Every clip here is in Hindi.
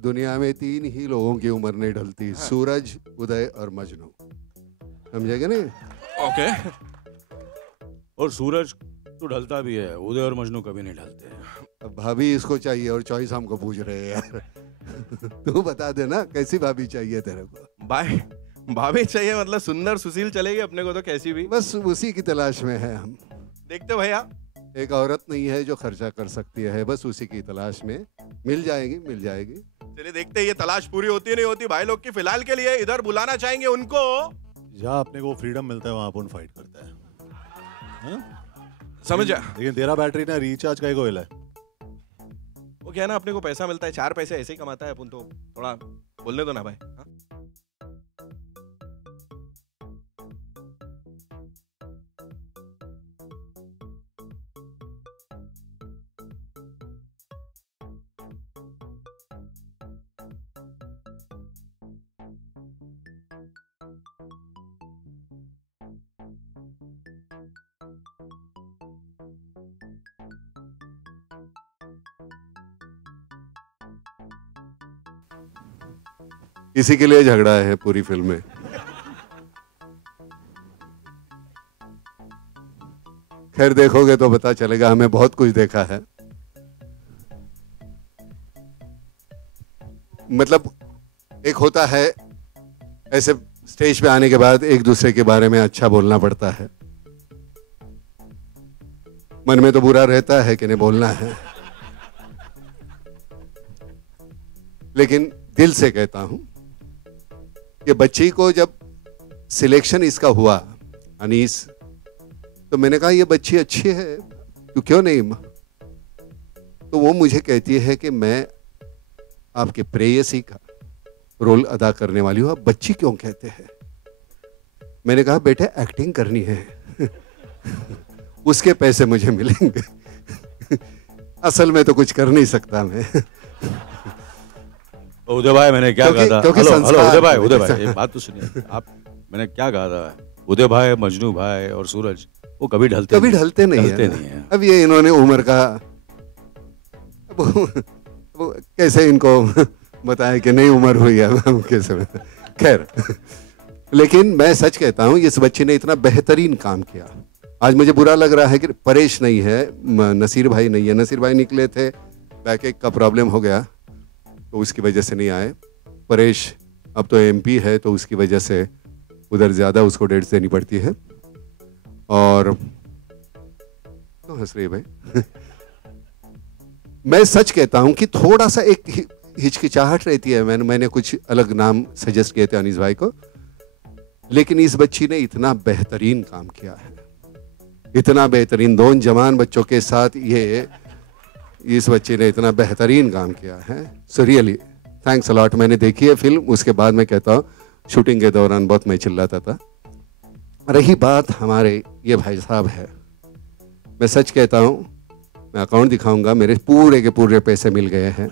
दुनिया में 3 ही लोगों की उम्र नहीं ढलती, सूरज, उदय और मजनू। समझेगा नहीं? ओके। और सूरज तो ढलता भी है, उदय और मजनू कभी नहीं ढलते। अब भाभी इसको चाहिए और चॉइस हमको पूछ रहे हैं यार। तू बता दे ना कैसी भाभी चाहिए तेरे को? भाभी चाहिए मतलब सुंदर सुशील चलेगी अपने को तो कैसी भी। बस उसी की तलाश में है हम। देखते हो भैया, एक औरत नहीं है जो खर्चा कर सकती है, बस उसी की तलाश में। मिल जाएगी, मिल जाएगी। चलिए देखते हैं ये तलाश पूरी होती है नहीं होती भाई लोग की। फिलहाल के लिए इधर बुलाना चाहेंगे उनको। जहाँ अपने को फ्रीडम मिलता है वहाँ अपन फाइट करते हैं, समझ। लेकिन तेरा बैटरी ना रिचार्ज का है। वो क्या है ना, अपने को पैसा मिलता है, 4 पैसे ऐसे ही कमाता है अपन, तो थोड़ा बोलने दो ना भाई। हाँ? इसी के लिए झगड़ा है पूरी फिल्म में। खैर देखोगे तो पता चलेगा, हमें बहुत कुछ देखा है। मतलब एक होता है ऐसे स्टेज पे आने के बाद एक दूसरे के बारे में अच्छा बोलना पड़ता है। मन में तो बुरा रहता है कि नहीं बोलना है, लेकिन दिल से कहता हूं कि बच्ची को जब सिलेक्शन इसका हुआ, अनीस, तो मैंने कहा ये बच्ची अच्छी है, तो क्यों नहीं? तो वो मुझे कहती है कि मैं आपके प्रेयसी का रोल अदा करने वाली हूं, आप बच्ची क्यों कहते हैं? मैंने कहा बेटे एक्टिंग करनी है। उसके पैसे मुझे मिलेंगे। असल में तो कुछ कर नहीं सकता मैं। उदय भाई मैंने क्या कहा था? क्योंकि हेलो उदय भाई, संस्कार- एक बात तो सुनिए आप। मैंने क्या कहा था? उदय भाई, मजनू भाई और सूरज वो कभी ढलते नहीं है। अब ये इन्होंने उम्र का वो कैसे इनको बताया कि नहीं उम्र हुई है कैसे। खैर, लेकिन मैं सच कहता हूं इस बच्चे ने इतना बेहतरीन काम किया। आज मुझे बुरा लग रहा है कि परेश नहीं है, नसीर भाई नहीं है। नसीर भाई निकले थे, बैक का प्रॉब्लम हो गया तो उसकी वजह से नहीं आए। परेश अब तो एमपी है तो उसकी वजह से उधर ज़्यादा उसको डेट्स देनी पड़ती है। और तो हंस रही भाई। मैं सच कहता हूं कि थोड़ा सा एक हिचकिचाहट रहती है। मैंने कुछ अलग नाम सजेस्ट किए थे अनीस भाई को, लेकिन इस बच्ची ने इतना बेहतरीन काम किया है, इतना बेहतरीन। 2 जवान बच्चों के साथ इस बच्चे ने इतना बेहतरीन काम किया है। So really thanks a lot. मैंने देखी है फिल्म, उसके बाद मैं कहता हूँ शूटिंग के दौरान बहुत मैं चिल्लाता था। रही बात हमारे ये भाई साहब है, मैं सच कहता हूँ, मैं अकाउंट दिखाऊंगा, मेरे पूरे के पूरे पैसे मिल गए हैं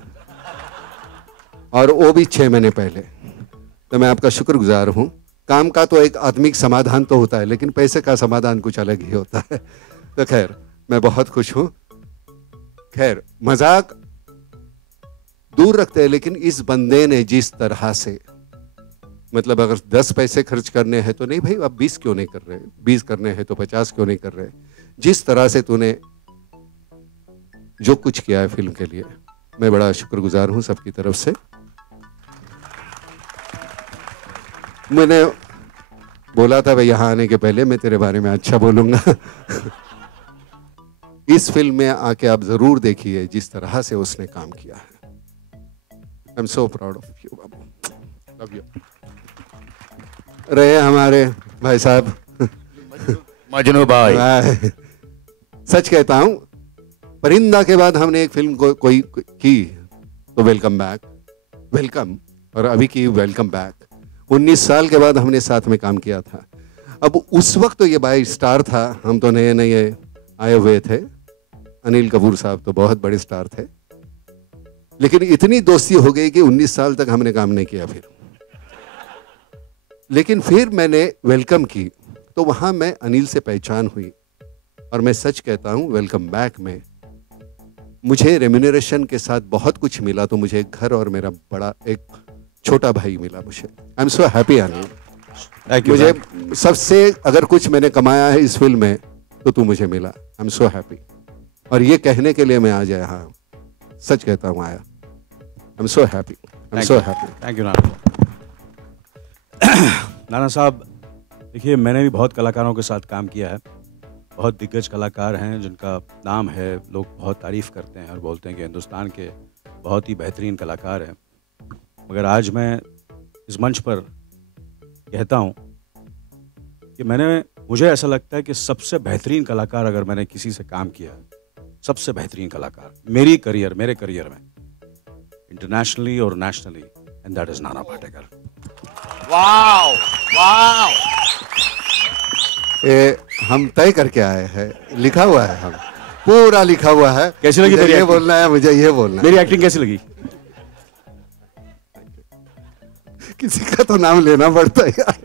और वो भी 6 महीने पहले। तो मैं आपका शुक्रगुजार हूँ। काम का तो एक आत्मिक समाधान तो होता है, लेकिन पैसे का समाधान कुछ अलग ही होता है। तो खैर मैं बहुत खुश हूँ। खैर मजाक दूर रखते हैं, लेकिन इस बंदे ने जिस तरह से, मतलब अगर 10 पैसे खर्च करने हैं तो नहीं भाई अब 20 क्यों नहीं कर रहे, 20 करने हैं तो 50 क्यों नहीं कर रहे। जिस तरह से तूने जो कुछ किया है फिल्म के लिए, मैं बड़ा शुक्रगुजार हूं सबकी तरफ से। मैंने बोला था भाई यहाँ आने के पहले मैं तेरे बारे में अच्छा बोलूंगा। इस फिल्म में आके आप जरूर देखिए जिस तरह से उसने काम किया है। I am so proud of you Babu, love you. रहे हमारे भाई साहब मजनू भाई। सच कहता हूं, परिंदा के बाद हमने एक फिल्म कोई की तो वेलकम बैक, वेलकम, और अभी की वेलकम बैक। 19 साल के बाद हमने साथ में काम किया था। अब उस वक्त तो ये भाई स्टार था, हम तो नए नए आए हुए थे। अनिल कपूर साहब तो बहुत बड़े स्टार थे, लेकिन इतनी दोस्ती हो गई कि 19 साल तक हमने काम नहीं किया फिर। लेकिन फिर मैंने वेलकम की तो वहां मैं अनिल से पहचान हुई और मैं सच कहता हूँ वेलकम बैक में मुझे रेम्यूनरेशन के साथ बहुत कुछ मिला, तो मुझे एक घर और मेरा बड़ा एक छोटा भाई मिला मुझे। I am so happy Anil. Thank you. मुझे सबसे अगर कुछ मैंने कमाया है इस फिल्म में तो तू मुझे मिला। आई एम सो हैप्पी, और ये कहने के लिए मैं आज आया, हाँ सच कहता हूँ आया। I am so happy, I am so happy. Thank you नाना। नाना साहब, देखिए मैंने भी बहुत कलाकारों के साथ काम किया है, बहुत दिग्गज कलाकार हैं जिनका नाम है, लोग बहुत तारीफ़ करते हैं और बोलते हैं कि हिंदुस्तान के बहुत ही बेहतरीन कलाकार हैं। मगर आज मैं इस मंच पर कहता हूँ कि मुझे ऐसा लगता है कि सबसे बेहतरीन कलाकार अगर मैंने किसी से काम किया है, सबसे बेहतरीन कलाकार मेरे करियर में इंटरनेशनली और nationally, and that is Nana Patekar. Wow wow. ये हम तय करके आए हैं, लिखा हुआ है, हम पूरा लिखा हुआ है। कैसी लगी मुझे मेरी ये एक्टिंग? बोलना है, मुझे ये बोलना है। मेरी एक्टिंग कैसी लगी? किसी का तो नाम लेना पड़ता है यार।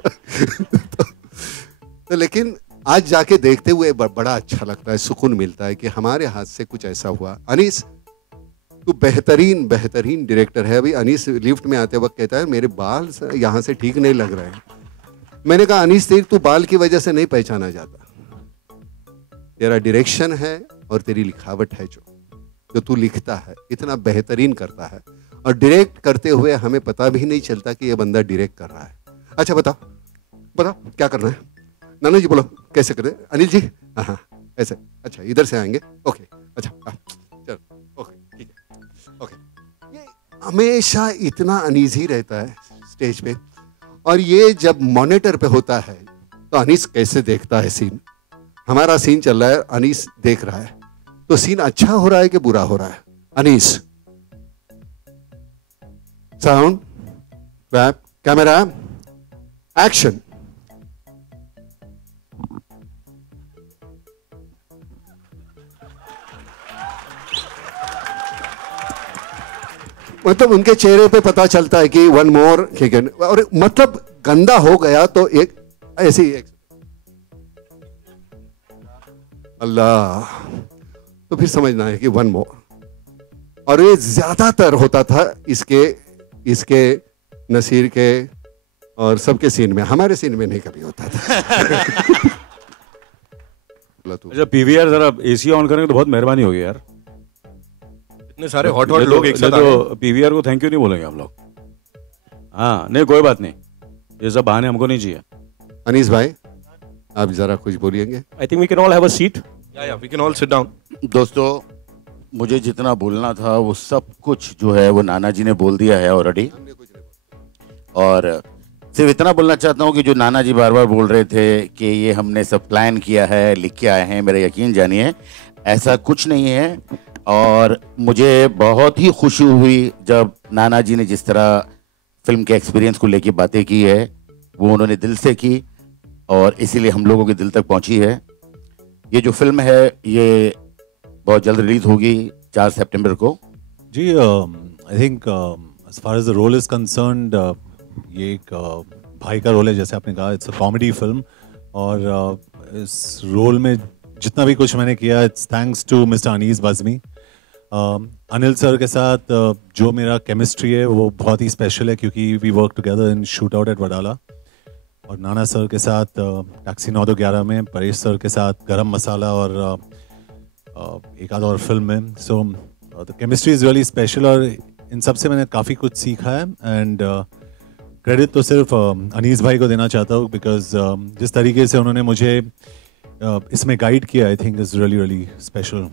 तो लेकिन आज जाके देखते हुए बड़ा अच्छा लगता है, सुकून मिलता है कि हमारे हाथ से कुछ ऐसा हुआ। अनीस तू बेहतरीन बेहतरीन डायरेक्टर है। अभी अनीस लिफ्ट में आते वक्त कहता है मेरे बाल यहाँ से ठीक नहीं लग रहे हैं। मैंने कहा अनीस तेरी तू बाल की वजह से नहीं पहचाना जाता, तेरा डायरेक्शन है और तेरी लिखावट है, जो तू लिखता है इतना बेहतरीन करता है, और डायरेक्ट करते हुए हमें पता भी नहीं चलता कि ये बंदा डायरेक्ट कर रहा है। अच्छा बताओ क्या करना है? नाना जी बोलो कैसे करें? अनिल जी हाँ ऐसे, अच्छा इधर से आएंगे, ओके अच्छा चलो ओके ठीक है ओके। ये हमेशा इतना अनईजी रहता है स्टेज पे, और ये जब मॉनिटर पे होता है तो अनीस कैसे देखता है सीन? हमारा सीन चल रहा है, अनीस देख रहा है, तो सीन अच्छा हो रहा है कि बुरा हो रहा है? Anees sound wrap camera action. मतलब उनके चेहरे पे पता चलता है कि वन मोर, और मतलब गंदा हो गया तो एक ऐसी अल्लाह, तो फिर समझना है कि वन मोर। और ये ज्यादातर होता था इसके नसीर के और सबके सीन में, हमारे सीन में नहीं कभी होता था। अच्छा पीवीआर जरा एसी ऑन करेंगे तो बहुत मेहरबानी होगी यार। इतने सारे हॉट हॉट लोग एक साथ आ गए। तो पीवीआर को थैंक यू नहीं बोलेंगे हम लोग? हाँ नहीं कोई बात नहीं, ये सब बहाने हमको नहीं चाहिए। अनीस भाई आप जरा कुछ बोलिएंगे। I think we can all have a seat. या we can all sit down. दोस्तों, मुझे जितना बोलना था वो सब कुछ जो है वो नाना जी ने बोल दिया है ऑलरेडी, और सिर्फ इतना बोलना चाहता हूँ कि जो नाना जी बार बार बोल रहे थे कि ये हमने सब प्लान किया है, लिख के आए हैं, मेरा यकीन जानिए ऐसा कुछ नहीं है। और मुझे बहुत ही खुशी हुई जब नाना जी ने जिस तरह फिल्म के एक्सपीरियंस को लेके बातें की है, वो उन्होंने दिल से की और इसीलिए हम लोगों के दिल तक पहुंची है। ये जो फिल्म है ये बहुत जल्द रिलीज होगी 4 सितंबर को। जी I think as far as the role is concerned, ये एक भाई का रोल है, जैसे आपने कहा इट्स अ कॉमेडी फिल्म, और इस रोल में जितना भी कुछ मैंने किया it's thanks to mister Anees Bazmee. Anil sir के साथ जो मेरा केमिस्ट्री है वो बहुत ही स्पेशल है, क्योंकि we work together in shoot out at Wadala, और नाना सर के साथ टैक्सी 9-11 में, परेश सर के साथ गरम मसाला और एक आध और फिल्म में। So the chemistry is really special, और इन सब से मैंने काफ़ी कुछ सीखा है। एंड क्रेडिट तो सिर्फ अनीस भाई को देना चाहता हूँ, बिकॉज जिस तरीके से उन्होंने मुझे इसमें गाइड किया I think is really really special.